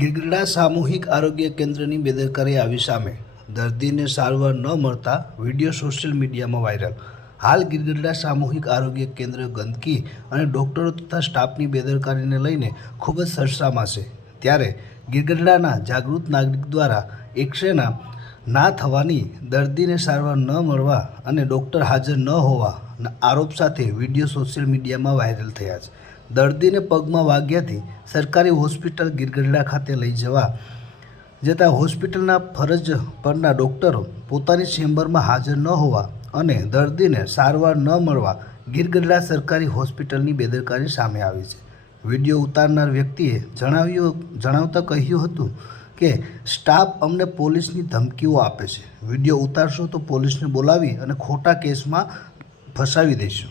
ગિરગડા સામૂહિક આરોગ્ય કેન્દ્રની બેદરકારી આવી સામે દર્દીને સારવાર ન મળતા વીડિયો સોશિયલ મીડિયામાં વાયરલ. હાલ ગીરગઢડા સામૂહિક આરોગ્ય કેન્દ્ર ગંદકી અને ડૉક્ટરો તથા સ્ટાફની બેદરકારીને લઈને ખૂબ જ સરસામાં છે. ત્યારે ગીરગઢડાના જાગૃત નાગરિક દ્વારા એક્સરેના ના થવાની, દર્દીને સારવાર ન મળવા અને ડૉક્ટર હાજર ન હોવા આરોપ સાથે વીડિયો સોશિયલ મીડિયામાં વાયરલ થયા છે. દર્દીને પગમાં વાગ્યાથી સરકારી હોસ્પિટલ ગીરગઢડા ખાતે લઈ જવા, જતાં હોસ્પિટલના ફરજ પરના ડૉક્ટરો પોતાની ચેમ્બરમાં હાજર ન હોવા અને દર્દીને સારવાર ન મળવા ગીરગઢડા સરકારી હોસ્પિટલની બેદરકારી સામે આવી છે. વીડિયો ઉતારનાર વ્યક્તિએ જણાવ્યું, જણાવતા કહ્યું હતું કે, સ્ટાફ અમને પોલીસની ધમકીઓ આપે છે. વીડિયો ઉતારશો તો પોલીસને બોલાવી અને ખોટા કેસમાં ફસાવી દઈશું.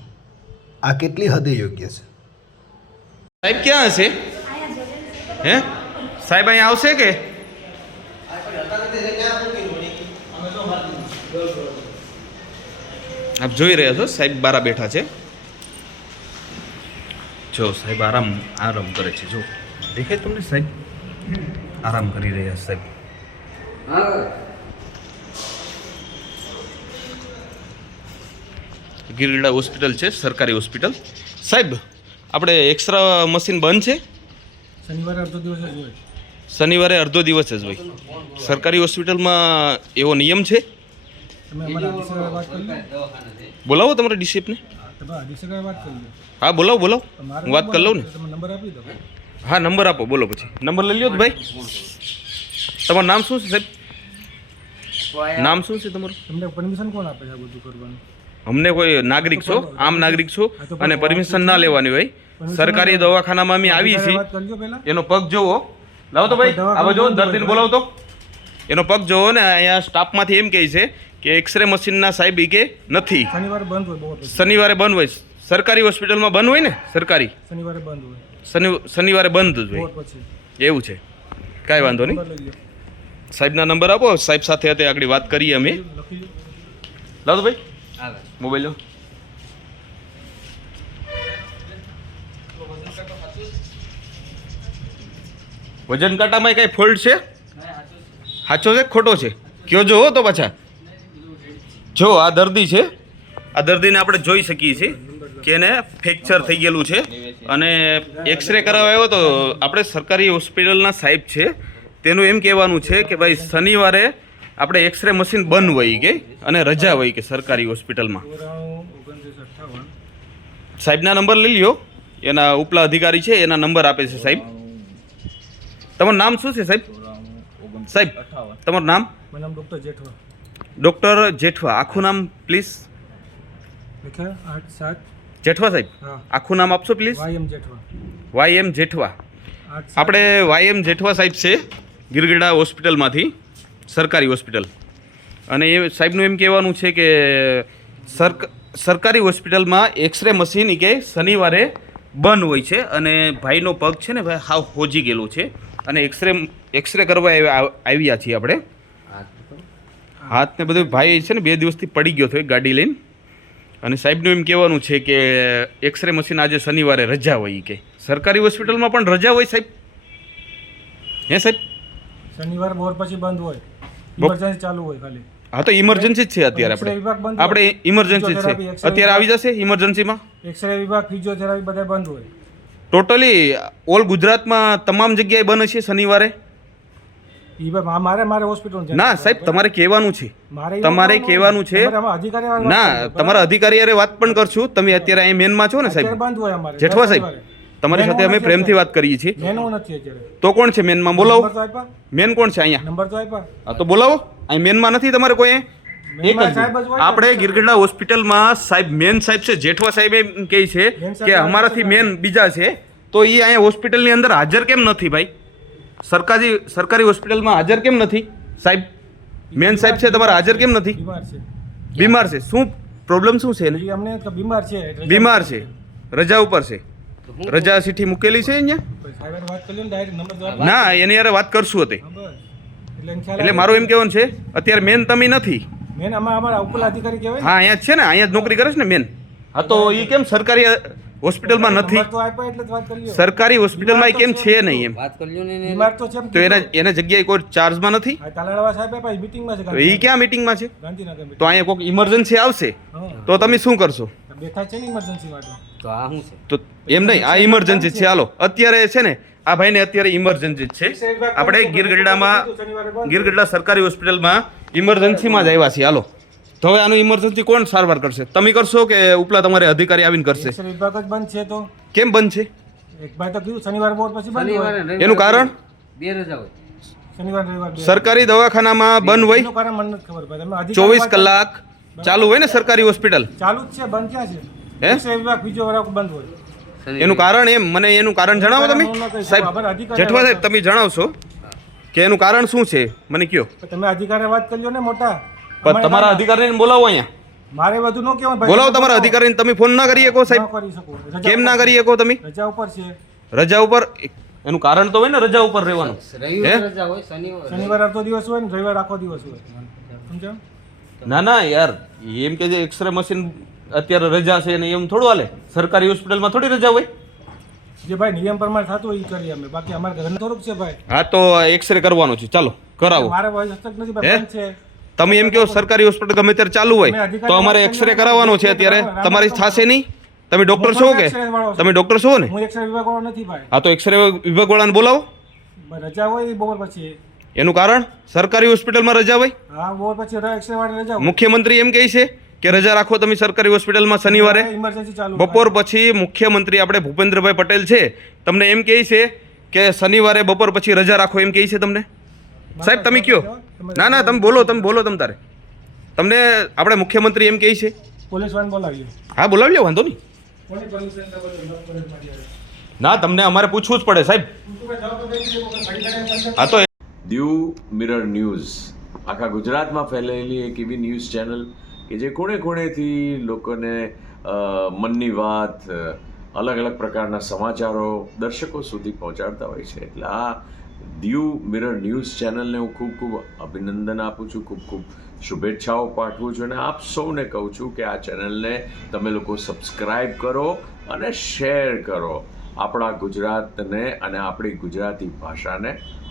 આ કેટલી હદે યોગ્ય છે? સાહેબ, ક્યાં હશે? હે? સાહેબ, અહીંયા આવશે કે? આપ જોઈ રહ્યા છો, સાહેબ બારા બેઠા છે. જો, સાહેબ, આરામ આરામ કરે છે, જો. દેખાય તમને, સાહેબ? આરામ કરી રહ્યા, સાહેબ. ગિરડા હોસ્પિટલ છે, સરકારી હોસ્પિટલ. સાહેબ આપણે એક્સ્ટ્રા મશીન બંધ છે? શનિવારે અડધો દિવસ જ હોય. શનિવારે અડધો દિવસ જ હોય. સરકારી હોસ્પિટલમાં એવો નિયમ છે? તમે અમારા અધિક્ષક વાત કરી લો. બોલાવો તમારા ડિસિપને હા બોલાવો બોલાવો. હું વાત કરી લઉં ને. તમે નંબર આપી દો. હા નંબર આપો બોલો પછી. નંબર લઈ લ્યો ભાઈ. તમારું નામ શું છે સાહેબ? નામ શું છે તમારું? તમને પરમિશન કોણ આપે છે આ બધું કરવાનું? અમને કોઈ નાગરિક છો આમ નાગરિક છો અને પરમિશન ના લેવાની હોય. સરકારી દવાખાનામાં અમે આવી છીએ. એનો પગ જોવો. લાવો તો ભાઈ આ બાજુ દર્દીને બોલાવો તો. એનો પગ જોવો ને અહીંયા સ્ટાફમાંથી એમ કહે છે કે એક્સરે મશીનના સાહેબ કે નથી. શનિવારે બંધ હોય શનિવારે બંધ હોય. સરકારી હોસ્પિટલમાં બંધ હોય ને સરકારી? શનિવારે બંધ હોય. શનિ શનિવારે બંધ જ હોય. એવું છે. કાંઈ વાંધો નહીં. સાહેબના નંબર આપો. સાહેબ સાથે અત્યારે આગળ વાત કરીએ અમે. લાવો તો ભાઈ. મોબાઈલ લો વજન કાંટામાં કઈ ફોલ્ટ છે? સાચો છે ખોટો છે? કયો જો તો પાછા. જો, આ દર્દી છે. આ દર્દીને આપણે જોઈ શકીએ છીએ કે એને ફ્રેક્ચર થઈ ગયેલું છે. અને એક્સરે કરાવવા આવ્યો તો આપણે સરકારી હોસ્પિટલના સાહેબ છે. તેનું એમ કહેવાનું છે કે ભાઈ શનિવારે આપણે એક્સરે મશીન બંધ હોય કે અને રજા હોય કે સરકારી હોસ્પિટલમાં સાહેબના નંબર લઈ લ્યો. એના ઉપલા અધિકારી છે એના નંબર આપે છે સાહેબ. તમારું નામ શું છે સાહેબ? સાહેબ તમારું નામ? ડૉક્ટર જેઠવા. ડૉક્ટર જેઠવા. આખું નામ પ્લીઝ જેઠવા સાહેબ? આખું નામ આપશો please Y M Jethwa. Y M Jethwa. આપણે વાય એમ જેઠવા સાહેબ છે ગિરગડા હોસ્પિટલમાંથી સરકારી હોસ્પિટલ. અને એ સાહેબનું એમ કહેવાનું છે કે સરક, સરકારી હોસ્પિટલમાં એક્સરે મશીન કે શનિવારે બંધ હોય છે અને ભાઈનો પગ છે ને ભાઈ હાવ હોજી ગયેલો છે અને એક્સરે એક્સરે કરવા આવ્યા છીએ આપણે. હાથ ને બધું ભાઈ છે ને બે દિવસથી પડી ગયો હતો ગાડી લઈને. અને સાહેબનું એમ કહેવાનું છે કે એક્સરે મશીન આજે શનિવારે રજા હોય કે. સરકારી હોસ્પિટલમાં પણ રજા હોય સાહેબ? હે સાહેબ? શનિવારે બોર પછી બંધ હોય. ઇમરજન્સી ચાલુ હોય ખાલી. હા તો ઇમરજન્સી જ છે અત્યારે આપણે. આપણે ઇમરજન્સી છે. અત્યારે આવી જશે ઇમરજન્સીમાં એક્સરે વિભાગ ફિઝિયોથેરાપી બધા બંધ હોય. ટોટલી ઓલ ગુજરાતમાં તમામ જગ્યાએ બંધ છે શનિવારે? મારે મારે હોસ્પિટલ ના સાહેબ તમારે કહેવાનું છે. તમારે કહેવાનું છે. ના તમારા અધિકારી વાત પણ કરશું. તમે અત્યારે અહીં મેનમાં છો ને સાહેબ? જેઠવા સાહેબ? તમારી સાથે અમે પ્રેમથી વાત કરીએ છીએ. મેનુ નથી અત્યારે. તો કોણ છે મેનમાં? બોલાવો. મેન કોણ છે અહીંયા? નંબર તો આપ્યા. હા તો બોલાવો. અહીં મેનમાં નથી તમારે કોઈ. આપણે ગિરગઢડા હોસ્પિટલમાં સાહેબ મેન સાહેબ છે જેઠવા સાહેબ એમ કહે છે કે અમારાથી મેન બીજા છે. તો એ અહીંયા હોસ્પિટલની અંદર હાજર કેમ નથી ભાઈ? સરકારી સરકારી હોસ્પિટલમાં હાજર કેમ નથી? સાહેબ મેન સાહેબ છે તમારા હાજર કેમ નથી? બીમાર છે. શું પ્રોબ્લેમ શું છે અમને બીમાર છે. બીમાર છે. રજા ઉપર છે. રજા ચીઠી મૂકેલી છે અહીંયા? ને ડાયરેક્ટ નંબર તો આપ્યો. ના એની યાર વાત કરશું હતી એટલે મારું એમ. કહેવાનું છે અત્યારે મેન તમે નથી. મેન આમાં અમારા ઉપલા અધિકારી કહેવાય હા અહીંયા છે ને અહીંયા જ નોકરી કરે છે ને મેન હા તો એ કેમ સરકારી હોસ્પિટલમાં નથી? નંબર તો આપ્યો એટલે જ વાત કરી લ્યો. સરકારી હોસ્પિટલમાં કેમ છે નહીં એમ? વાત કરી લ્યો ને એને. બીમાર તો છે એમ તો એના એના જગ્યાએ કોઈ ચાર્જમાં નથી? તો એ ક્યાં મિટિંગમાં છે? તો અહીંયા કોઈક ઇમરજન્સી આવશે? તો તમે શું કરશો? બેઠા છે ને ઇમરજન્સી માટે? તો આ શું છે? તો એમ નહીં આ ઇમરજન્સી છે હાલો. અત્યારે છે ને આ ભાઈને અત્યારે ઇમરજન્સી છે. આપણે ગીરગઢડામાં ગીરગઢડા સરકારી હોસ્પિટલમાં ઇમરજન્સીમાં જ આવ્યા છીએ હાલો. તો હવે આનું ઇમરજન્સી કોણ સારવાર કરશે? તમે કરશો કે ઉપલા તમારે અધિકારી આવીને કરશે? વિભાગ જ બંધ છે તો. કેમ બંધ છે? એક ભાઈ તો કીધું શનિવાર બોર્ડ પછી બંધ હોય. એનું કારણ? બે રજા હોય. શનિવાર રવિવાર સરકારી દવાખાનામાં બંધ હોય? ચોવીસ કલાક ચાલુ હોય ને સરકારી હોસ્પિટલ? ચાલુ જ છે બંધ ક્યાં છે? હે? વિભાગ બીજો વરાક બંધ હોય. એનું કારણ એમ મને એનું કારણ જણાવો તમે. સાહેબ જેઠવા સાહેબ તમે જણાવશો કે એનું કારણ શું છે? મને કયો. તમે અધિકારી વાત કરી લ્યો ને મોટા. પણ તમારા ના- અધિકારીને બોલાવો અહીંયા. મારે બધું ન કહેવાય ભાઈ. બોલાવો તમારા અધિકારીને તમે ફોન ના કરી શકો સાહેબ. કરી શકું. કેમ ના કરી શકો તમે? રજા ઉપર છે. રજા ઉપર એનું કારણ તો હોય ને રજા ઉપર રહેવાનું. રવિવાર રજા હોય શનિવારે. શનિવાર આખો દિવસ હોય ને રવિવાર આખો દિવસ હોય. સમજ્યો? ના ના યાર એમ કે જે એક્સરે મશીન અત્યારે રજા છે ને એમ થોડું હાલે. સરકારી હોસ્પિટલમાં થોડી રજા હોય. જે ભાઈ નિયમ પ્રમાણે થતું હોય એ કરીએ અમે. બાકી અમારે ઘરનું થોડુંક છે ભાઈ. હા તો એક્સરે કરવાનો છે. ચાલો કરાવો. મારે હસ્તક નથી ભાઈ બંધ છે. તમે એમ કહો સરકારી હોસ્પિટલ ગમે ત્યારે ચાલુ હોય તો અમારે એક્સરે કરાવવાનો છે અત્યારે. તમારી થશે નહીં? તમે ડોક્ટર છો કે. તમે ડોક્ટર છો ને? હું એક્સરે વિભાગ વાળો નથી ભાઈ. હા તો એક્સરે વિભાગ વાળાને બોલાવો. રજા હોય બપોર પછી. એનું કારણ? સરકારી હોસ્પિટલમાં રજા હોય? હા બપોર પછી રજા મુખ્યમંત્રી એમ કહે છે કે રજા રાખો તમે સરકારી હોસ્પિટલમાં શનિવારે. બપોર પછી મુખ્યમંત્રી આપણે ભૂપેન્દ્રભાઈ પટેલ છે તમને એમ કહે છે કે શનિવારે બપોર પછી રજા રાખો એમ કહે છે તમને? સાહેબ તમે કયો? ના ના તમે બોલો તમે બોલો તમ તારે. તમને આપણે મુખ્યમંત્રી એમ કહે છે? પોલીસ વાન બોલાવ્યું હા બોલાવી લો વાંધો નહીં. ના તમને અમારે પૂછવું જ પડે સાહેબ. હા તો દીવ મિરર ન્યૂઝ. આખા ગુજરાતમાં ફેલાયેલી એક એવી ન્યૂઝ ચેનલ કે જે કોણે ખૂણેથી લોકોને મનની વાત અલગ અલગ પ્રકારના સમાચારો દર્શકો સુધી પહોંચાડતા હોય છે. એટલે આ દીવ મિરર ન્યૂઝ ચેનલને હું ખૂબ ખૂબ અભિનંદન આપું છું, ખૂબ ખૂબ શુભેચ્છાઓ પાઠવું છું અને આપ સૌને કહું છું કે આ ચેનલને તમે લોકો સબસ્ક્રાઈબ કરો અને શેર કરો આપણા ગુજરાતને અને આપણી ગુજરાતી ભાષાને.